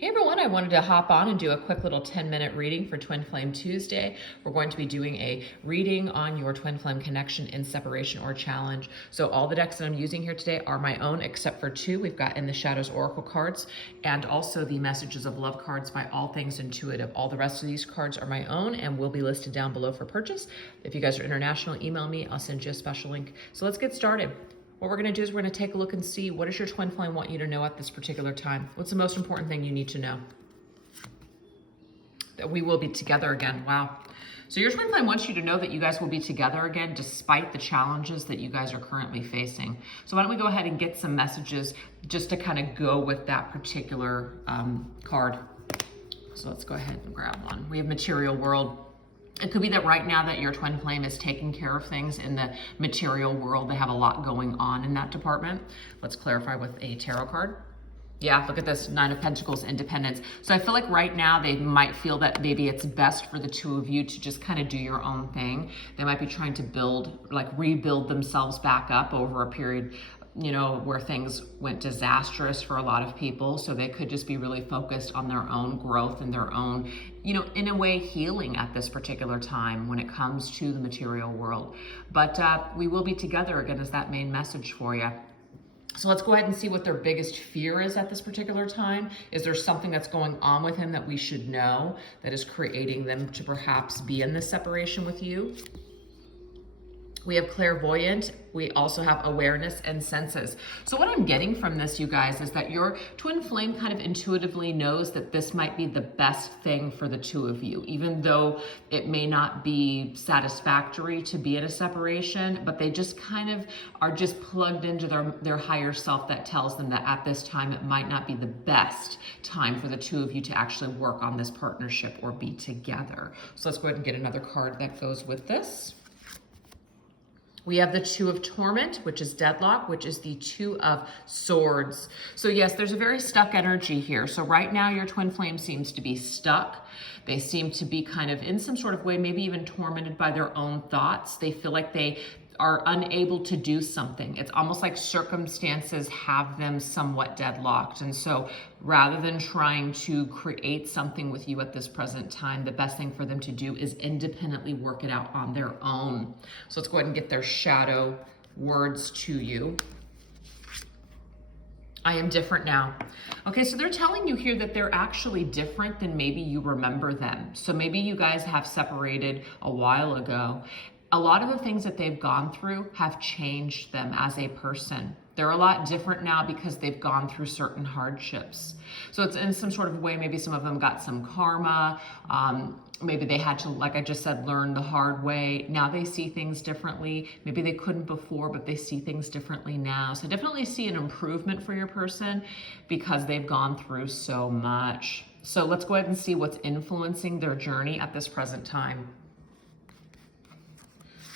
Hey everyone, I wanted to hop on and do a quick little 10-minute reading for Twin Flame Tuesday. We're going to be doing a reading on your Twin Flame connection in separation or challenge. So all the decks that I'm using here today are my own except for two. We've got In the Shadows Oracle cards and also the Messages of Love cards by All Things Intuitive. All the rest of these cards are my own and will be listed down below for purchase. If you guys are international, email me. I'll send you a special link. So let's get started. What we're gonna do is we're gonna take a look and see what does your twin flame want you to know at this particular time? What's the most important thing you need to know? That we will be together again, wow. So your twin flame wants you to know that you guys will be together again despite the challenges that you guys are currently facing. So why don't we go ahead and get some messages just to kind of go with that particular card. So let's go ahead and grab one. We have Material World. It could be that right now that your twin flame is taking care of things in the material world. They have a lot going on in that department. Let's clarify with a tarot card. Yeah, look at this, Nine of Pentacles, independence. So I feel like right now they might feel that maybe it's best for the two of you to just kind of do your own thing. They might be trying to rebuild themselves back up over a period, you know, where things went disastrous for a lot of people. So they could just be really focused on their own growth and their own, you know, in a way, healing at this particular time when it comes to the material world. But we will be together again is that main message for you. So let's go ahead and see what their biggest fear is at this particular time. Is there something that's going on with him that we should know that is creating them to perhaps be in this separation with you? We have clairvoyant. We also have awareness and senses. So what I'm getting from this, you guys, is that your twin flame kind of intuitively knows that this might be the best thing for the two of you, even though it may not be satisfactory to be in a separation, but they just kind of are just plugged into their higher self that tells them that at this time, it might not be the best time for the two of you to actually work on this partnership or be together. So let's go ahead and get another card that goes with this. We have the Two of Torment, which is deadlock, which is the Two of Swords. So yes, there's a very stuck energy here. So right now your twin flame seems to be stuck. They seem to be kind of in some sort of way, maybe even tormented by their own thoughts. They feel like they are unable to do something. It's almost like circumstances have them somewhat deadlocked. And so rather than trying to create something with you at this present time, the best thing for them to do is independently work it out on their own. So let's go ahead and get their shadow words to you. I am different now. Okay, so they're telling you here that they're actually different than maybe you remember them. So maybe you guys have separated a while ago. A lot of the things that they've gone through have changed them as a person. They're a lot different now because they've gone through certain hardships. So it's in some sort of way, maybe some of them got some karma. Maybe they had to, like I just said, learn the hard way. Now they see things differently. Maybe they couldn't before, but they see things differently now. So definitely see an improvement for your person because they've gone through so much. So let's go ahead and see what's influencing their journey at this present time.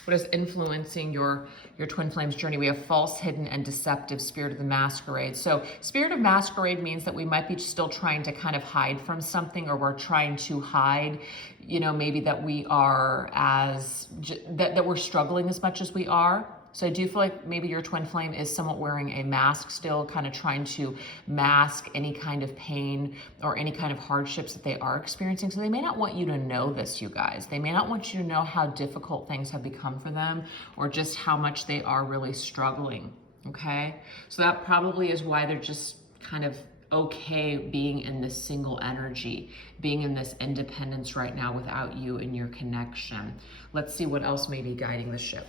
What is influencing your twin flame's journey? We have false, hidden, and deceptive, spirit of the masquerade. So spirit of masquerade means that we might be still trying to kind of hide from something, or we're trying to hide, you know, maybe that we are that we're struggling as much as we are. So I do feel like maybe your twin flame is somewhat wearing a mask still, kind of trying to mask any kind of pain or any kind of hardships that they are experiencing. So they may not want you to know this, you guys. They may not want you to know how difficult things have become for them or just how much they are really struggling, okay? So that probably is why they're just kind of okay being in this single energy, being in this independence right now without you in your connection. Let's see what else may be guiding the ship.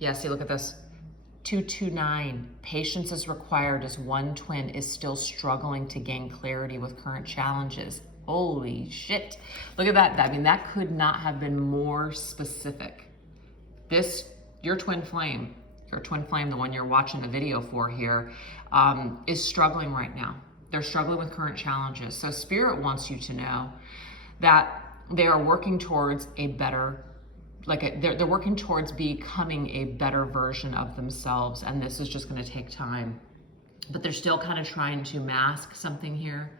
Yeah, see, look at this. 229, patience is required as one twin is still struggling to gain clarity with current challenges. Holy shit. Look at that. I mean, that could not have been more specific. Your twin flame, the one you're watching the video for here, is struggling right now. They're struggling with current challenges. So Spirit wants you to know that they are working towards a better they're working towards becoming a better version of themselves, and this is just going to take time. But they're still kind of trying to mask something here,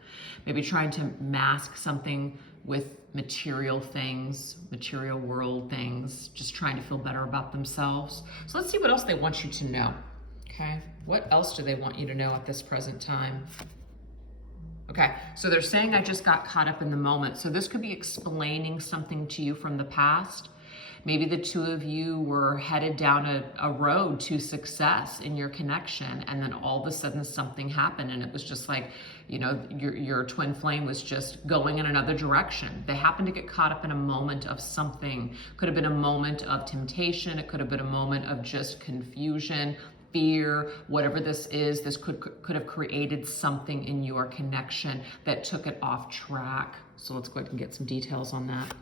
maybe trying to mask something with material things, material world things, just trying to feel better about themselves. So let's see what else they want you to know. Okay, what else do they want you to know at this present time? Okay, so they're saying I just got caught up in the moment. So this could be explaining something to you from the past. Maybe the two of you were headed down a road to success in your connection, and then all of a sudden something happened, and it was just like, you know, your twin flame was just going in another direction. They happened to get caught up in a moment of something. Could have been a moment of temptation. It could have been a moment of just confusion, fear, whatever this is. This could have created something in your connection that took it off track. So let's go ahead and get some details on that.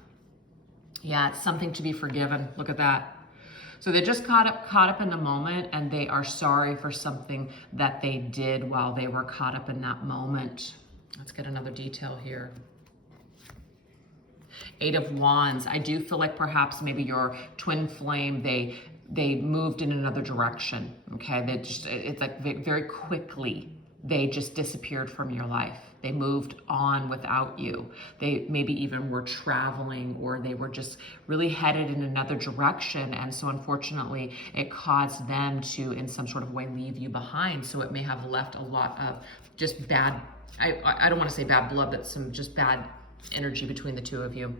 Yeah, it's something to be forgiven. Look at that. So they just caught up in the moment, and they are sorry for something that they did while they were caught up in that moment. Let's get another detail here. 8 of Wands. I do feel like perhaps maybe your twin flame, they moved in another direction. Okay, they just, it's like very quickly they just disappeared from your life. They moved on without you. They maybe even were traveling, or they were just really headed in another direction. And so unfortunately, it caused them to, in some sort of way, leave you behind. So it may have left a lot of just bad, I don't want to say bad blood, but some just bad energy between the two of you.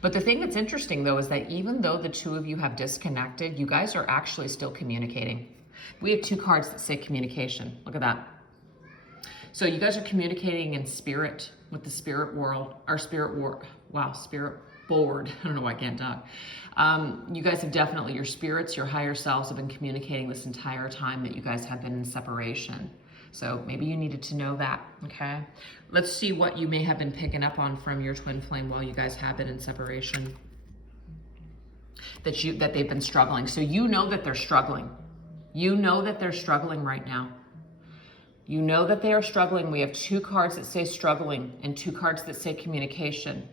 But the thing that's interesting, though, is that even though the two of you have disconnected, you guys are actually still communicating. We have 2 cards that say communication. Look at that. So you guys are communicating in spirit with the spirit world, our spirit board. I don't know why I can't talk. You guys have definitely, your spirits, your higher selves have been communicating this entire time that you guys have been in separation. So maybe you needed to know that, okay? Let's see what you may have been picking up on from your twin flame while you guys have been in separation. That they've been struggling. So you know that they're struggling. You know that they're struggling right now. You know that they are struggling. We have 2 cards that say struggling and 2 cards that say communication.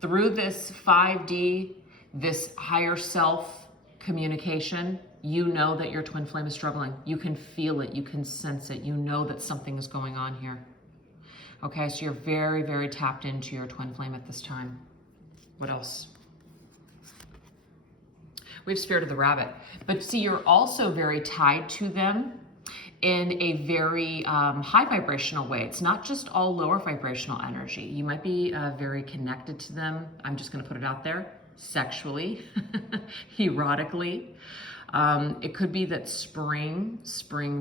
Through this 5D, this higher self communication, you know that your twin flame is struggling. You can feel it. You can sense it. You know that something is going on here. Okay, so you're very, very tapped into your twin flame at this time. What else? We have Spirit of the Rabbit. But see, you're also very tied to them in a very high vibrational way. It's not just all lower vibrational energy. You might be very connected to them. I'm just going to put it out there. Sexually, erotically. It could be that spring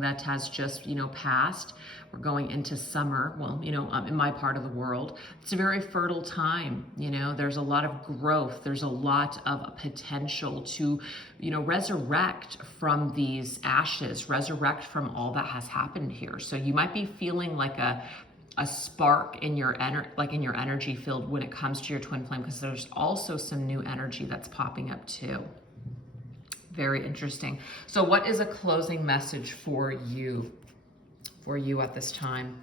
that has just, passed. We're going into summer. Well, in my part of the world, it's a very fertile time. There's a lot of growth. There's a lot of potential to, resurrect from these ashes, resurrect from all that has happened here. So you might be feeling like a spark in your energy field when it comes to your twin flame, because there's also some new energy that's popping up too. Very interesting. So what is a closing message for you at this time?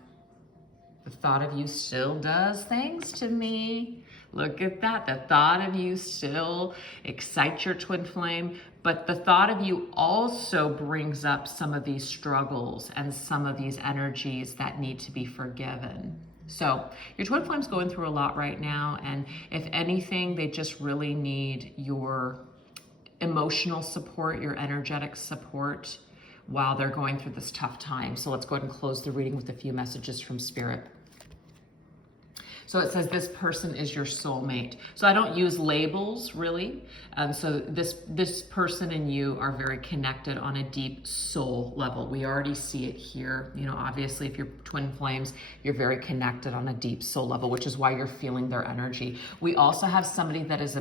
The thought of you still does things to me. Look at that. The thought of you still excites your twin flame, but the thought of you also brings up some of these struggles and some of these energies that need to be forgiven. So your twin flame's going through a lot right now, and if anything, they just really need your emotional support, your energetic support while they're going through this tough time. So let's go ahead and close the reading with a few messages from Spirit. So it says this person is your soulmate. So I don't use labels really. So this person and you are very connected on a deep soul level. We already see it here. Obviously if you're twin flames, you're very connected on a deep soul level, which is why you're feeling their energy. We also have somebody that is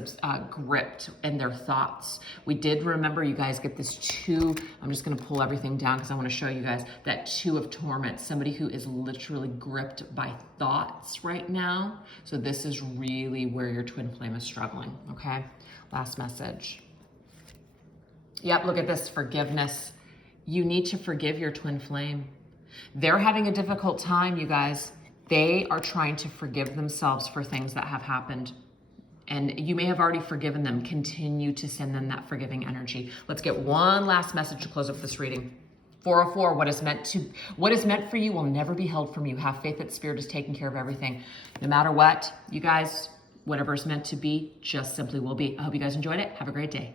gripped in their thoughts. We did remember, you guys get this 2, I'm just gonna pull everything down because I wanna show you guys that 2 of torment, somebody who is literally gripped by thoughts right now. So this is really where your twin flame is struggling, okay? Last message. Yep, look at this, forgiveness. You need to forgive your twin flame. They're having a difficult time, you guys. They are trying to forgive themselves for things that have happened. And you may have already forgiven them. Continue to send them that forgiving energy. Let's get one last message to close up this reading. 404, what is meant for you will never be held from you. Have faith that Spirit is taking care of everything. No matter what, you guys, whatever is meant to be, just simply will be. I hope you guys enjoyed it. Have a great day.